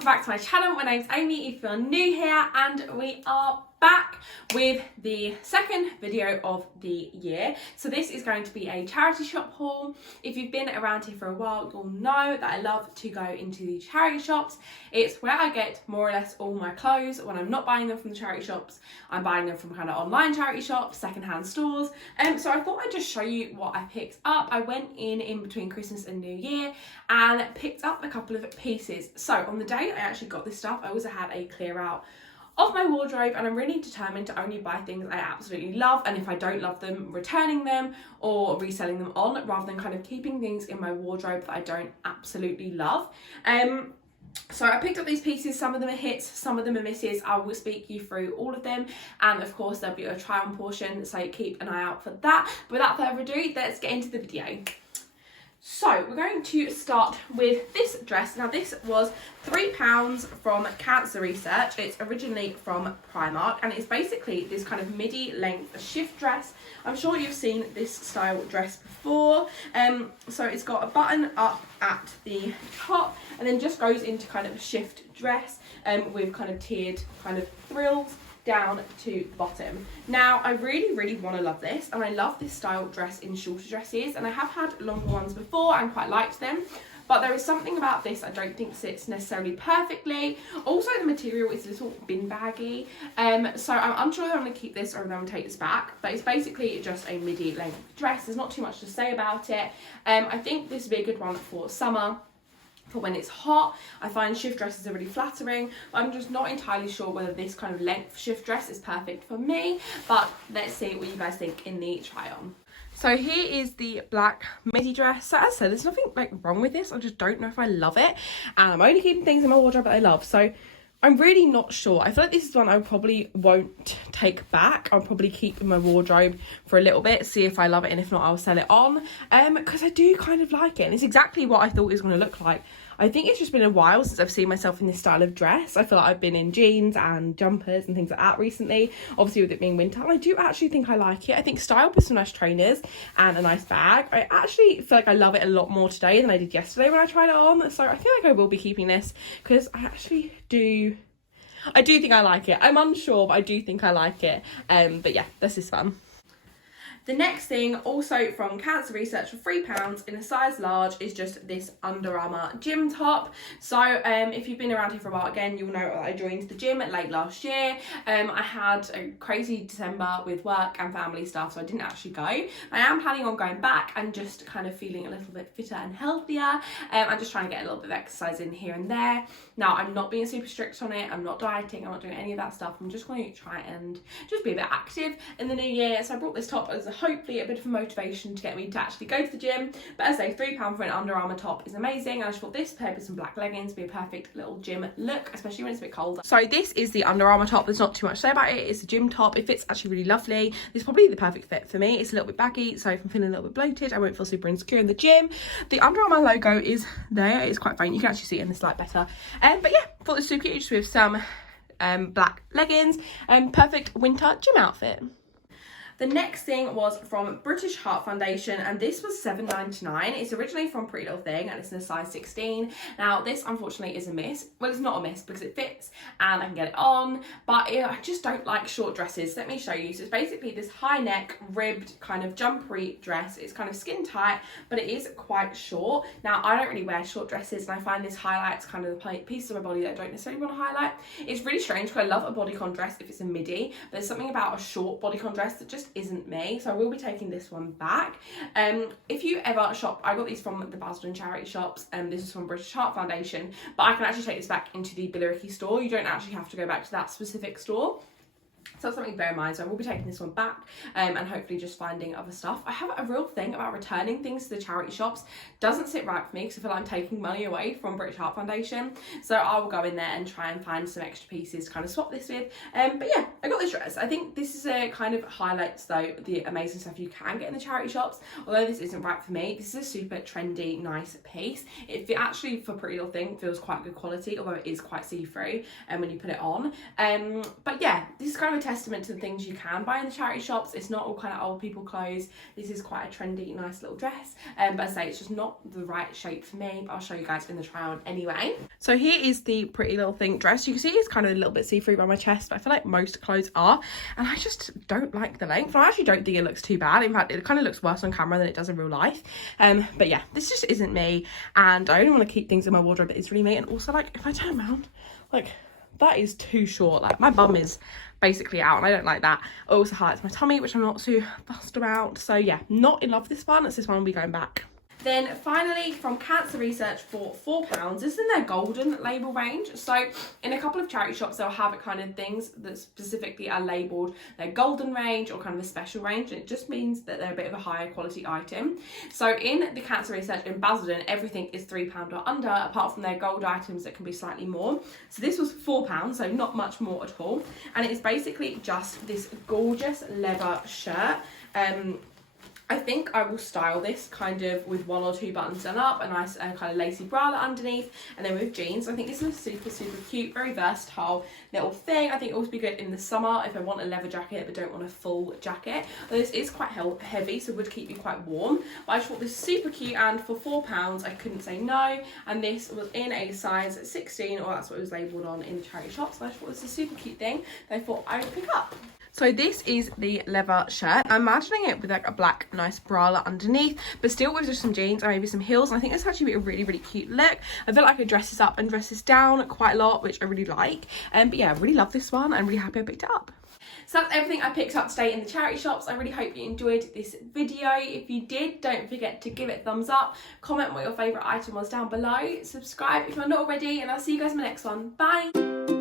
welcome back to my channel. My name's Amy if you're new here, and we are back with the second video of the year. So this is going to be a charity shop haul. If you've been around here for a while, you'll know that I love to go into the charity shops. It's where I get more or less all my clothes. When I'm not buying them from the charity shops, I'm buying them from kind of online charity shops, secondhand stores. So I thought I'd just show you what I picked up. I went in between Christmas and New Year and picked up a couple of pieces. So on the day I actually got this stuff, I also had a clear out of my wardrobe, and I'm really determined to only buy things I absolutely love, and if I don't love them, returning them or reselling them on, rather than kind of keeping things in my wardrobe that I don't absolutely love. So I picked up these pieces. Some of them are hits, some of them are misses. I will speak you through all of them, and of course there'll be a try on portion, so keep an eye out for that. But without further ado, let's get into the video. So we're going to start with this dress. Now this was £3 from Cancer Research. It's originally from Primark, and it's basically this kind of midi length shift dress. I'm sure you've seen this style dress before. So it's got a button up at the top and then just goes into kind of a shift dress with kind of tiered kind of frills down to bottom. Now I really want to love this, and I love this style dress in shorter dresses, and I have had longer ones before and quite liked them, but there is something about this I don't think sits necessarily perfectly. Also the material is a little bin baggy, so I'm unsure if I'm going to keep this or if I'm going to take this back, but it's basically just a midi length dress. There's not too much to say about it. I think this would be a good one for summer, for when it's hot. I find shift dresses are really flattering, but I'm just not entirely sure whether this kind of length shift dress is perfect for me, but let's see what you guys think in the try on. So here is the black midi dress. So as I said, there's nothing like wrong with this, I just don't know if I love it, and I'm only keeping things in my wardrobe that I love, so I'm really not sure. I feel like this is one I probably won't take back. I'll probably keep in my wardrobe for a little bit, see if I love it, and if not, I'll sell it on, because I do kind of like it, and it's exactly what I thought it was going to look like. I think it's just been a while since I've seen myself in this style of dress. I feel like I've been in jeans and jumpers and things like that recently, obviously with it being winter, and I do actually think I like it. I think styled with some nice trainers and a nice bag, I actually feel like I love it a lot more today than I did yesterday when I tried it on, so I feel like I will be keeping this because I actually do think I like it. I'm unsure, but I do think I like it. But yeah, this is fun. The next thing, also from Cancer Research for £3 in a size large, is just this Under Armour gym top. So if you've been around here for a while, again, you'll know that I joined the gym late last year. I had a crazy December with work and family stuff, so I didn't actually go. I am planning on going back and just kind of feeling a little bit fitter and healthier. I'm just trying to get a little bit of exercise in here and there. Now, I'm not being super strict on it. I'm not dieting. I'm not doing any of that stuff. I'm just going to try and just be a bit active in the new year. So I brought this top as hopefully a bit of a motivation to get me to actually go to the gym. But as I say, £3 for an Under Armour top is amazing, and I just thought this paired with some black leggings would be a perfect little gym look, especially when it's a bit colder. So this is the Under Armour top. There's not too much to say about it. It's a gym top. It fits actually really lovely. It's probably the perfect fit for me. It's a little bit baggy, so if I'm feeling a little bit bloated, I won't feel super insecure in the gym. The Under Armour logo is there. It's quite faint. You can actually see it in this light better. But yeah, thought this was super cute, just with some black leggings. Perfect winter gym outfit. The next thing was from British Heart Foundation, and this was £7.99. It's originally from Pretty Little Thing, and it's in a size 16. Now, this unfortunately is a miss. Well, it's not a miss because it fits and I can get it on, but I just don't like short dresses. Let me show you. So it's basically this high neck, ribbed, kind of jumpery dress. It's kind of skin tight, but it is quite short. Now, I don't really wear short dresses, and I find this highlights kind of the pieces of my body that I don't necessarily want to highlight. It's really strange because I love a bodycon dress if it's a midi, but there's something about a short bodycon dress that just isn't me, so I will be taking this one back. If you ever shop, I got these from the Basildon charity shops, and this is from British Heart Foundation, but I can actually take this back into the Billericay store. You don't actually have to go back to that specific store. So that's something to bear in mind. So I will be taking this one back, and hopefully just finding other stuff. I have a real thing about returning things to the charity shops. Doesn't sit right with me because I feel like I'm taking money away from British Heart Foundation. So I will go in there and try and find some extra pieces to kind of swap this with. But yeah, I got this dress. I think this is a kind of highlights though the amazing stuff you can get in the charity shops. Although this isn't right for me, this is a super trendy, nice piece. It actually, for Pretty Little Thing, feels quite good quality, although it is quite see-through when you put it on. But yeah, this is kind of a testament to the things you can buy in the charity shops. It's not all kind of old people clothes. This is quite a trendy, nice little dress. But as I say, it's just not the right shape for me, but I'll show you guys in the try on anyway. So here is the Pretty Little Thing dress. You can see it's kind of a little bit see-through by my chest, but I feel like most clothes are, and I just don't like the length. I actually don't think it looks too bad. In fact, it kind of looks worse on camera than it does in real life. But yeah, this just isn't me, and I only want to keep things in my wardrobe that is really me. And also, like, if I turn around, like, that is too short. Like, my bum is basically out, and I don't like that. It also highlights my tummy, which I'm not too fussed about. So yeah, not in love with this one. It's this one will be going back. Then finally, from Cancer Research for £4, this is in their golden label range. So in a couple of charity shops, they'll have kind of things that specifically are labelled their golden range or kind of a special range, and it just means that they're a bit of a higher quality item. So in the Cancer Research in Basildon, everything is £3 or under, apart from their gold items that can be slightly more. So this was £4, so not much more at all. And it is basically just this gorgeous leather shirt. I think I will style this kind of with 1 or 2 buttons done up, a nice kind of lacy bralette underneath, and then with jeans. I think this is a super, super cute, very versatile little thing. I think it will also be good in the summer if I want a leather jacket but don't want a full jacket. This is quite heavy, so it would keep you quite warm. But I just thought this super cute, and for £4, I couldn't say no. And this was in a size 16, or that's what it was labelled on in the charity shops. So I just thought this was a super cute thing that I thought I would pick up. So this is the leather shirt. I'm imagining it with like a black nice bralette underneath, but still with just some jeans and maybe some heels. And I think this actually be a really, really cute look. I feel like it dresses up and dresses down quite a lot, which I really like. But yeah, I really love this one. I'm really happy I picked it up. So that's everything I picked up today in the charity shops. I really hope you enjoyed this video. If you did, don't forget to give it a thumbs up, comment what your favourite item was down below, subscribe if you're not already, and I'll see you guys in my next one. Bye!